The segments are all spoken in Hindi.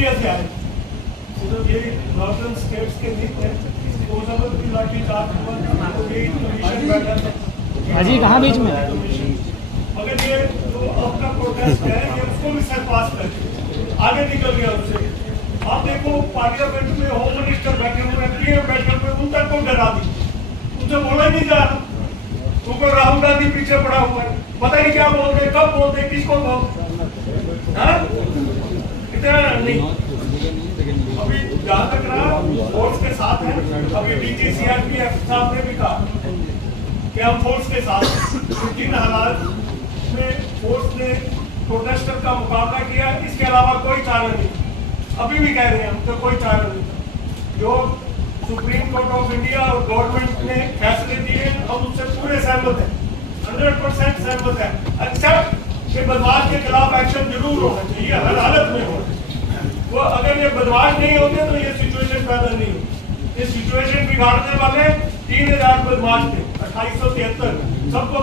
इंडिया से आए, तो ये नॉर्दर्न स्टेट्स के नीत है, तो उस वक्त भी लाठी चार्ज हुआ, तो ये कमीशन बैठा था। हाजी कहाँ बीच में? मगर ये जो आपका प्रोटेस्ट है, ये उसको भी सरपास करके आगे निकल गया उससे। आप देखो पार्लियामेंट में होम मिनिस्टर बैठे हुए हैं, पीएम बैठे हुए, उन तक को डरा दी, उनसे बोला ही नहीं जा रहा, उनको राहुल गांधी पीछे पड़ा हुआ है, पता नहीं क्या बोल रहे, कब बोल रहे, किसको बोल, इतना नहीं। अभी जहाँ तक रहा फोर्स के साथ है, अभी डीजी सीआरपीएफ साहब ने भी कहा कि हम फोर्स के साथ हैं। जिन हालात में फोर्स ने प्रोटेस्टर का मुकाबला किया, इसके अलावा कोई चारा नहीं। अभी भी कह रहे हैं हम तो कोई चारा नहीं। जो सुप्रीम कोर्ट ऑफ इंडिया और गवर्नमेंट ने फैसले दिए, हम उससे पूरे सहमत हैं, 100% सहमत है, एक्सेप्ट कि बदमाश के खिलाफ एक्शन जरूर होना चाहिए, हर हालत में हो। वो अगर ये बदमाश नहीं होते तो ये सिचुएशन पैदा नहीं होती। ये सिचुएशन बिगाड़ने वाले 3000 बदमाश थे 2873, सबको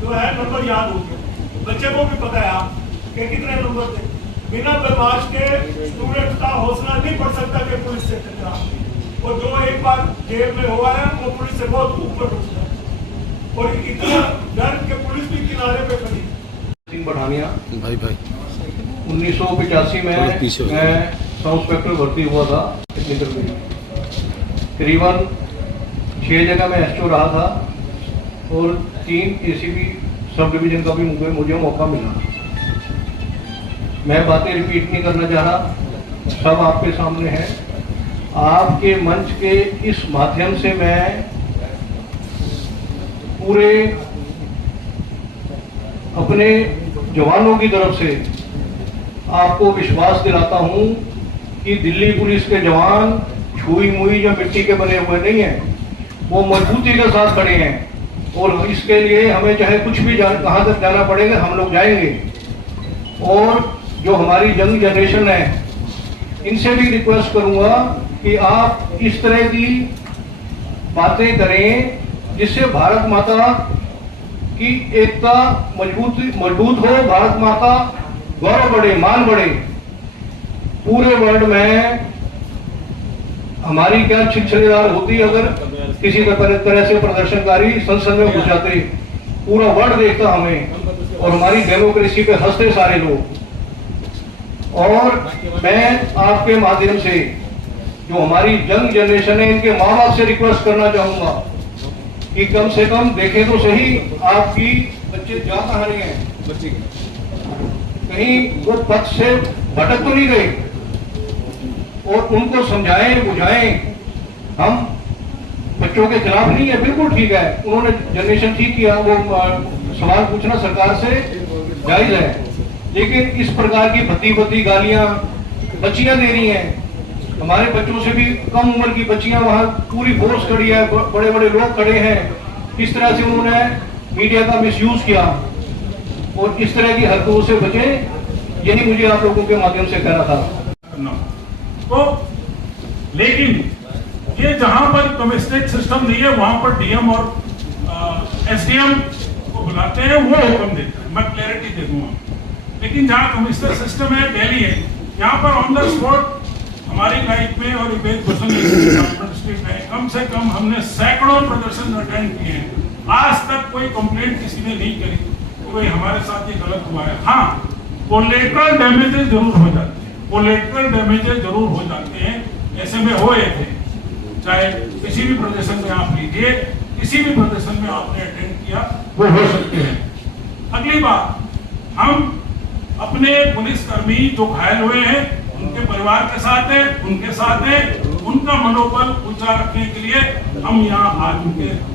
जो है नंबर याद हो गया, बच्चे को भी पता है आप कि कितने नंबर थे। बिना बदमाश के स्टूडेंट का हौसला नहीं पड़ सकता कि पुलिस से टकरा, और जो एक बार जेल में हुआ है वो पुलिस से बहुत ऊपर उठता है, और इतना डर के पुलिस भी किनारे पे खड़ी। सिंह बढ़ानिया भाई 1985 में मैं सब इंस्पेक्टर भर्ती हुआ था। करीबन 6 जगह में एसओ रहा था और 3 एसीपी सब डिवीजन का भी मुझे मौका मिला। मैं बातें रिपीट नहीं करना चाह रहा, सब आपके सामने है। आपके मंच के इस माध्यम से मैं पूरे अपने जवानों की तरफ से आपको विश्वास दिलाता हूं कि दिल्ली पुलिस के जवान छुई मुई या मिट्टी के बने हुए नहीं हैं, वो मजबूती के साथ खड़े हैं, और इसके लिए हमें चाहे कुछ भी कहां तक जाना पड़ेगा हम लोग जाएंगे। और जो हमारी यंग जनरेशन है, इनसे भी रिक्वेस्ट करूंगा कि आप इस तरह की बातें करें जिससे भारत माता की एकता मजबूत हो, भारत माता गौरव बढ़े, मान बढ़े। पूरे वर्ल्ड में हमारी क्या छिछलेदार होती अगर किसी तरह से प्रदर्शनकारी संसद में घुस जाते, पूरा वर्ल्ड देखता हमें और हमारी डेमोक्रेसी पे हंसते सारे लोग। और मैं आपके माध्यम से जो हमारी यंग जनरेशन है, इनके माँ बाप से रिक्वेस्ट करना चाहूंगा कि कम से कम देखें तो सही आपकी बच्चे जा कहाँ रहे हैं, कहीं वो पथ से भटक तो नहीं गए, और उनको समझाएं बुझाएं। हम बच्चों के खिलाफ नहीं है, बिल्कुल ठीक है, उन्होंने जनरेशन ठीक किया, वो सवाल पूछना सरकार से जायज है, लेकिन इस प्रकार की भद्दी गालियां बच्चियां दे रही हैं। हमारे बच्चों से भी कम उम्र की बच्चियां वहां पूरी फोर्स खड़ी है, बड़े बड़े लोग खड़े हैं। इस तरह से उन्होंने मीडिया का मिसयूज किया, और इस तरह की हरकतों से बचें, यही मुझे आप लोगों के माध्यम से कहना था। तो लेकिन ये जहां पर कमिश्नरेट सिस्टम नहीं है, वहां पर डीएम और एसडीएम को बुलाते हैं, वो हुक्म देते हैं। मैं क्लैरिटी दे दूंगा। लेकिन जहां कमिश्नर सिस्टम है, दिल्ली है, यहाँ पर ऑन द स्पॉट हमारी लाइफ में और डिस्ट्रिक्ट में कम से कम हमने सैकड़ों प्रदर्शन अटेंड किए हैं। आज तक कोई कंप्लेंट किसी ने नहीं करी तो भाई हमारे साथ ये गलत हुआ है। हाँ, कोलेटरल डैमेजेस जरूर हो जाते हैं, कोलेटरल डैमेजेस जरूर हो जाते हैं, ऐसे में हुए थे। चाहे किसी भी प्रदर्शन में आप लीजिए, किसी भी प्रदर्शन में आपने अटेंड किया, वो हो सकते हैं। अगली बात, हम अपने पुलिसकर्मी जो घायल हुए हैं उनके परिवार के साथ है, उनका मनोबल ऊंचा रखने के लिए हम यहाँ आज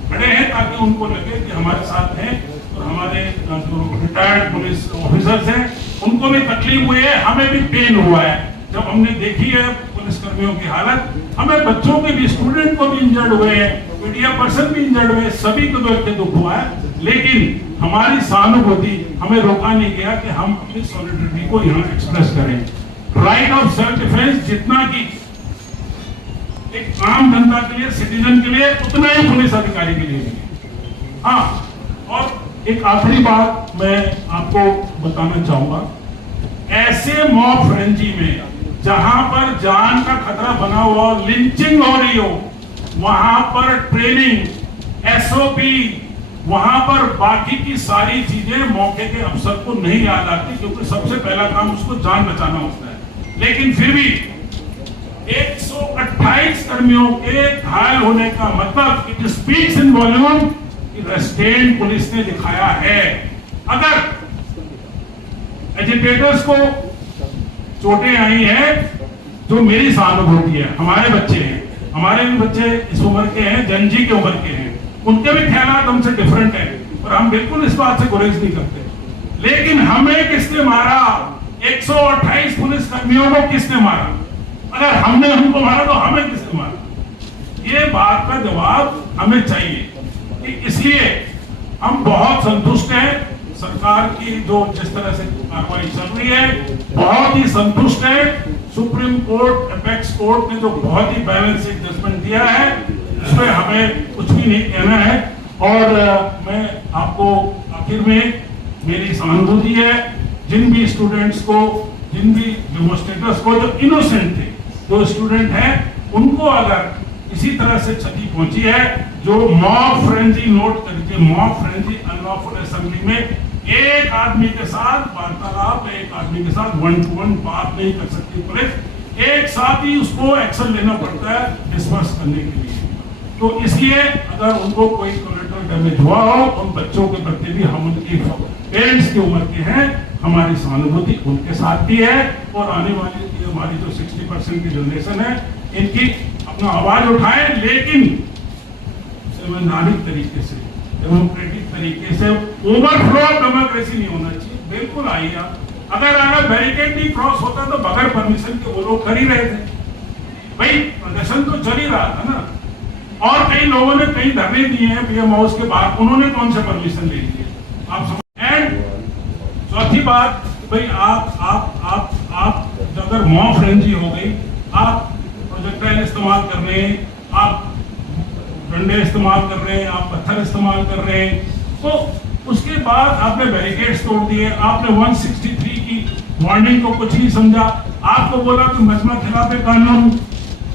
खड़े हैं, ताकि उनको लगे कि हमारे साथ हैं। और हमारे जो रिटायर्ड पुलिस ऑफिसर्स हैं उनको भी तकलीफ हुई है, हमें भी पेन हुआ है जब हमने देखी है पुलिसकर्मियों की हालत। हमें बच्चों के भी, स्टूडेंट को भी इंजर्ड हुए हैं, मीडिया पर्सन भी इंजर्ड हुए, सभी को देख के दुख हुआ है। लेकिन हमारी सहानुभूति हमें रोका नहीं गया कि हम अपनी सॉलिडरिटी को यहाँ एक्सप्रेस करें। राइट ऑफ सेल्फ डिफेंस जितना की एक आम जनता के लिए, सिटीजन के लिए, उतना ही पुलिस अधिकारी के लिए। हाँ, और एक आखिरी बात मैं आपको बताना चाहूंगा, ऐसे मॉब फ्रेंजी में जहां पर जान का खतरा बना हुआ, लिंचिंग हो रही हो, वहां पर ट्रेनिंग, एसओपी, वहां पर बाकी की सारी चीजें मौके के अफसर को नहीं याद आती, क्योंकि सबसे पहला काम उसको जान बचाना होता है। लेकिन फिर भी 128 कर्मियों के घायल होने का मतलब इट स्पीक्स इन वॉल्यूम कि रेस्ट्रेंट पुलिस ने दिखाया है। अगर एजिटेटर्स को चोटें आई हैं, जो मेरी सहानुभूति है, हमारे बच्चे हैं, हमारे भी बच्चे इस उम्र के हैं, जनजी के उम्र के हैं, उनके भी ख्यालात हमसे डिफरेंट है और हम बिल्कुल इस बात से गुरेज नहीं करते। लेकिन हमें किसने मारा? 128 पुलिस कर्मियों को किसने मारा? अगर हमने उनको मारा तो हमें किसने मारा? ये बात का जवाब हमें चाहिए। इसलिए हम बहुत संतुष्ट हैं सरकार की जो जिस तरह से कार्रवाई चल रही है, बहुत ही संतुष्ट है। सुप्रीम कोर्ट, अपेक्स कोर्ट ने जो बहुत ही बैलेंस जजमेंट दिया है, इसमें हमें कुछ भी नहीं कहना है। और मैं आपको आखिर में मेरी सहानुभूति है जिन भी स्टूडेंट्स को, जिन भी डेमोन्स्ट्रेटर्स को, जो इनोसेंट थे, जो स्टूडेंट हैं, उनको अगर इसी तरह से क्षति पहुंची है, जो मॉब फ्रेंजी, नोट करके, मॉब फ्रेंजी अनलॉफुल असेंबली में एक आदमी के साथ वार्तालाप, एक आदमी के साथ 1-to-1 बात नहीं कर सकती पुलिस, एक साथ ही उसको एक्शन लेना पड़ता है डिस्पर्स करने के लिए। तो इसलिए अगर उनको कोई कोलेटरल डैमेज हुआ हो, उन बच्चों के प्रति भी हम उनकी पेरेंट्स की उम्र के हैं, हमारी सहानुभूति उनके साथ भी है। और आने वाली हमारी जो 60% की जनरेशन है, इनकी अपना आवाज उठाए, लेकिन संवैधानिक तरीके से, डेमोक्रेटिक तरीके से। ओवरफ्लो ऑफ डेमोक्रेसी नहीं होना चाहिए। बिल्कुल आइए, अगर बैरिकेड नहीं क्रॉस होता तो बगैर परमिशन के वो लोग कर ही रहे थे भाई, प्रदर्शन तो चल ही रहा था ना। और कई लोगों ने कई धरने दिए हैं पीएम हाउस के बाहर, उन्होंने कौन से परमिशन ले लिए आप समझ। एंड चौथी बात, भाई आप अगर मॉब फ्रेंजी हो गई, आप प्रोजेक्टाइल इस्तेमाल कर रहे हैं, आप डंडे इस्तेमाल कर रहे हैं, आप पत्थर इस्तेमाल कर रहे हैं, तो उसके बाद आपने बैरिकेड्स तोड़ दिए, आपने 163 की वार्निंग को कुछ नहीं समझा, आपको बोला कि मजमा खिलाफ कानून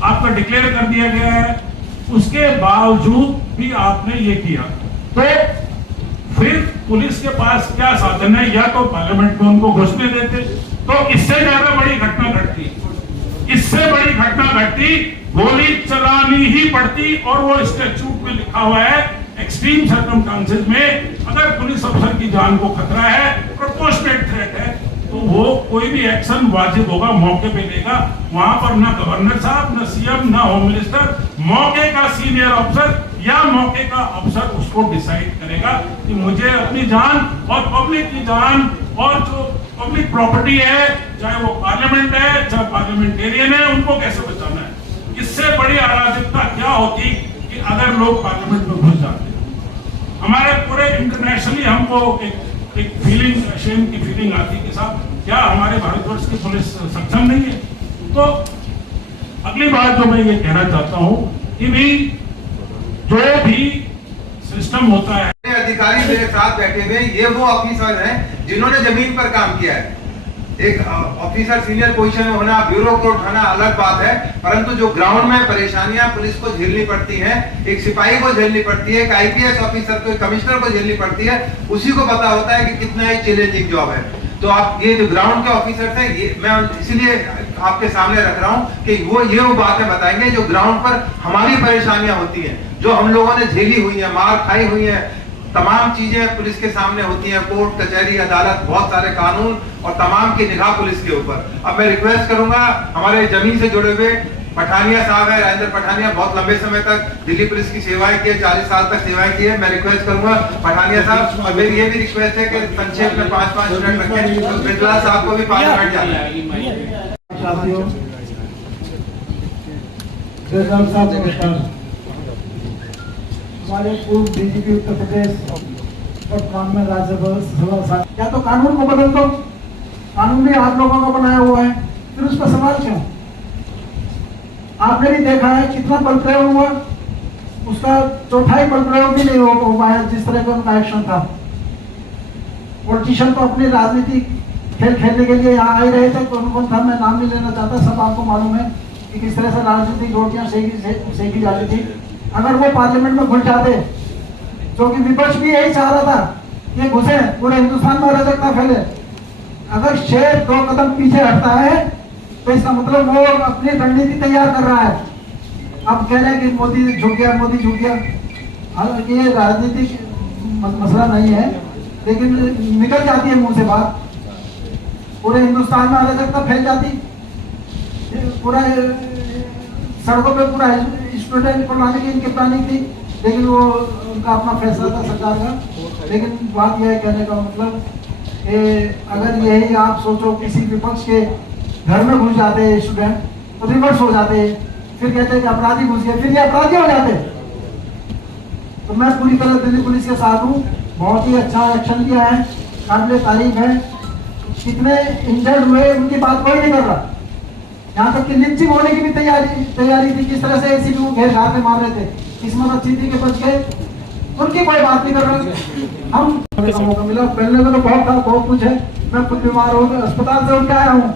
आपका डिक्लेयर कर दिया गया है, उसके बावजूद भी आपने ये किया, तो फिर पुलिस के पास क्या साधन है? या तो पार्लियामेंट में उनको घुसने देते, तो इससे ज्यादा बड़ी घटना घटती, इससे बड़ी घटना घटती, गोली चलानी ही पड़ती। और वो स्टैट्यूट में लिखा हुआ है, एक्सट्रीम सर्कमस्टांसेस में अगर पुलिस अफसर की जान को खतरा है, प्रोपोर्शनेट थ्रेट है, तो वो कोई भी एक्शन वाजिब होगा, मौके पे लेगा। वहां पर ना गवर्नर साहब, ना सीएम, ना होम मिनिस्टर, मौके का सीनियर अफसर या मौके का अफसर उसको डिसाइड करेगा कि मुझे अपनी जान और पब्लिक की जान और जो पब्लिक प्रॉपर्टी है, चाहे वो पार्लियामेंट है, चाहे पार्लियामेंटेरियन है, उनको कैसे बचाना है। इससे बड़ी अराजकता क्या होती कि अगर लोग पार्लियामेंट में घुस जाते। हमारे पूरे इंटरनेशनली हमको एक फीलिंग, शेम की फीलिंग आती कि साहब क्या हमारे भारतवर्ष की पुलिस सक्षम नहीं है। तो अगली बात जो मैं ये कहना चाहता हूं कि भाई जो भी सिस्टम होता है, अधिकारी मेरे साथ बैठे हुए, ये वो ऑफिसर हैं जिन्होंने जमीन पर काम किया है। एक ऑफिसर सीनियर पोजीशन में होना, ब्यूरो को उठाना अलग बात है, परंतु जो ग्राउंड में परेशानियां पुलिस को झेलनी पड़ती हैं, एक सिपाही को झेलनी पड़ती है, एक आईपीएस ऑफिसर को, कमिश्नर को झेलनी पड़ती है, उसी को पता होता है कि कितना एक चैलेंजिंग जॉब है। तो आप ये जो ग्राउंड के ऑफिसर थे, ये मैं इसीलिए आपके सामने रख रहा हूँ कि वो बातें बताएंगे जो ग्राउंड पर हमारी परेशानियां होती हैं, जो हम लोगों ने झेली हुई है, मार खाई हुई है, तमाम चीजें पुलिस के सामने होती हैं, कोर्ट कचहरी अदालत, बहुत सारे कानून और तमाम की निगाह पुलिस के ऊपर। अब मैं रिक्वेस्ट करूंगा, हमारे जमीन से जुड़े हुए पठानिया साहब है, राजेंद्र पठानिया, बहुत लंबे समय तक दिल्ली पुलिस की सेवाएं की है, 40 साल तक सेवाएं की है। मैं रिक्वेस्ट करूंगा पठानिया साहब, और मेरी ये भी रिक्वेस्ट है कि संक्षेप में 5-5 मिनट रखें, तो बिरला साहब को भी 5 मिनट जाना है। हमारे पूर्व डीजीपी उत्तर प्रदेश वर्तमान में राज्यसभा, क्या तो कानून को बदल दो, कानून भी आप लोगों का बनाया हुआ है, फिर उस पर सवाल क्यों? आपने भी देखा है कितना बल प्रयोग हुआ, उसका चौथाई बल प्रयोग भी नहीं हो पाया जिस तरह का उनका एक्शन था। पॉलिटिशियन तो अपनी राजनीति खेल खेलने के लिए यहाँ आ ही रहे थे। कौन कौन था मैं नाम नहीं लेना चाहता, सब आपको मालूम है कि किस तरह से राजनीतिक रोटियां सेकी जाती थी। अगर वो पार्लियामेंट में घुस जाते, जो कि विपक्ष भी यही चाह रहा था, ये घुसे पूरे हिंदुस्तान में अराजकता फैले। अगर शेर 2 कदम पीछे हटता है तो इसका मतलब वो अपनी रणनीति तैयार कर रहा है। अब कह रहे हैं कि मोदी झुक गया, मोदी झुक गया। हालांकि ये राजनीतिक मसला नहीं है, लेकिन निकल जाती है मुंह से बात, पूरे हिंदुस्तान में अराजकता फैल जाती। पूरा सड़कों पे पूरा स्टूडेंट को लाने की इनकी प्लानिंग थी, लेकिन वो उनका अपना फैसला था सरकार का। लेकिन बात यह है, कहने का मतलब कि अगर यही आप सोचो किसी विपक्ष के घर में घुस जाते स्टूडेंट तो रिवर्स हो जाते, फिर कहते कि अपराधी घुस गए, फिर ये अपराधी हो जाते। तो मैं पूरी तरह दिल्ली पुलिस के साथ हूँ। बहुत ही अच्छा एक्शन लिया है, काबिल तारीफ है। कितने इंजर्ड हुए उनकी बात कोई नहीं कर रहा। यहाँ तक कि लिंचिंग होने की भी तैयारी थी। किस तरह से एसीपी को घेर घार में मार रहे थे, किस्मत अच्छी थी कि बच गए, उनकी कोई बात नहीं कर रहे। हम मौका मिला, पहले में तो बहुत था, बहुत कुछ है। मैं खुद बीमार हूँ, अस्पताल से उठ के आया हूँ।